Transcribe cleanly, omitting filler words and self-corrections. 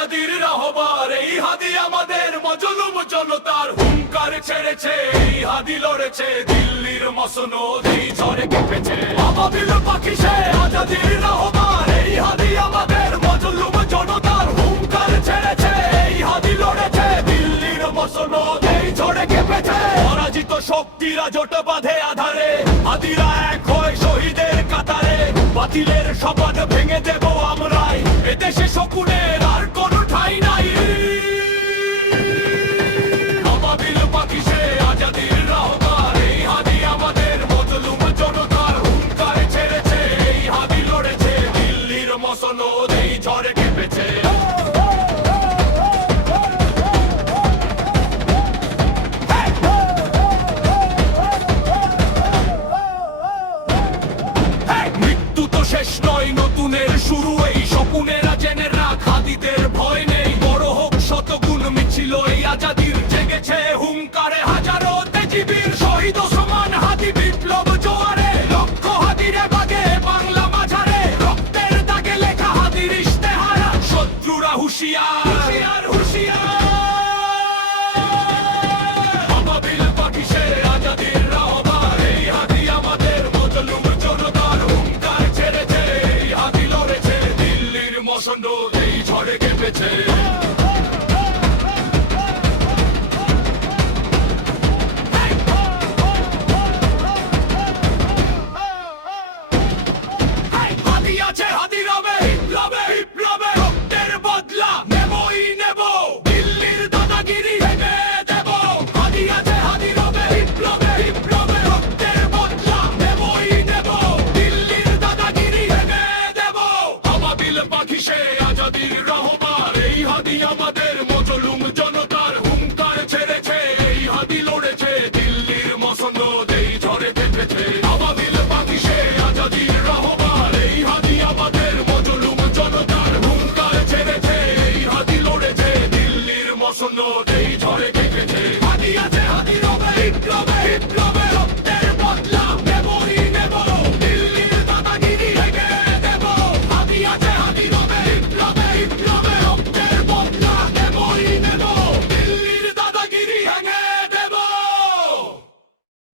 আজাদির রাহবার এই হাদি আমাদের মজলুম জনতার হুঙ্কার ছেড়েছে। এই হাদি লড়েছে দিল্লির মসনদ এই ঝড়ে কেঁপেছে। আবাবিল পাখি সে আজাদির রাহবার এই হাদি আমাদের মজলুম জনতার হুঙ্কার ছেড়েছে। এই হাদি লড়েছে দিল্লির মসনদ এই ঝড়ে কেঁপেছে। পরাজিত শক্তিরা জোট বাঁধে আধারে, হাদিরা এক হয় শহীদের কাতারে। বাতিলের শপথ ভেঙে দেব আমরাই, এদেশে শকুনের আর কোনো ঠাঁই নাই। আবাবিল পাখি সে আজাদির রাহবার এই হাদি আমাদের মজলুম জনতার হুঙ্কার ছেড়েছে। এই হাদি লড়েছে দিল্লির মসনদ এই ঝড়ে কেঁপেছে। মৃত্যু তো শেষ নয়, নতুনের শুরু। এই স্বপ্নেরা জেনে রাখ হাদিদের ভয় নেই। বড় হোক শতগুণ মিছিল এই আজাদির, জেগেছে হুঙ্কারে হাজারো তেজিবীর। শহীদ ওসমান হাদি বিপ্লব জোয়ারে, লক্ষ হাদিরে বাগে বাংলা মাঝারে। রক্তের দাগে লেখা হাদির ইশতেহার, শত্রুরা হুঁশিয়ার হুঁশিয়ার হুঁশিয়ার। আবাবিল পাখি সে আজাদির রাহবার এই হাদি আমাদের মজলুম জনতার হুঙ্কার ছেড়েছে। এই হাদি লড়েছে দিল্লির মসনদ এই ঝড়ে কেঁপেছে। হাদি আছে হাদি রবে বিপ্লবে বিপ্লবে। রক্তের বদলা নেবই নেব, দিল্লির দাদাগিরি ভেঙে দেব। হাদি আছে হাদি রবে বিপ্লবে বিপ্লবে। রক্তের বদলা নেবই নেব, দিল্লির দাদাগিরি ভেঙে দেব। আবাবিল পাখি সে আজাদির রাহবার এই হাদি আমাদের মজলুম জনতার হুঙ্কার ছেড়েছে। এই হাদি লড়েছে দিল্লির মসনদ এই ঝড়ে কেঁপেছে। আবাবিল পাখি সে আজাদির রাহবার এই হাদি আমাদের মজলুম জনতার হুঙ্কার ছেড়েছে। এই হাদি লড়েছে দিল্লির মসনদ এই ঝড়ে কেঁপেছে। হাদি আছে হাদি রবে বিপ্লবে বিপ্লবে।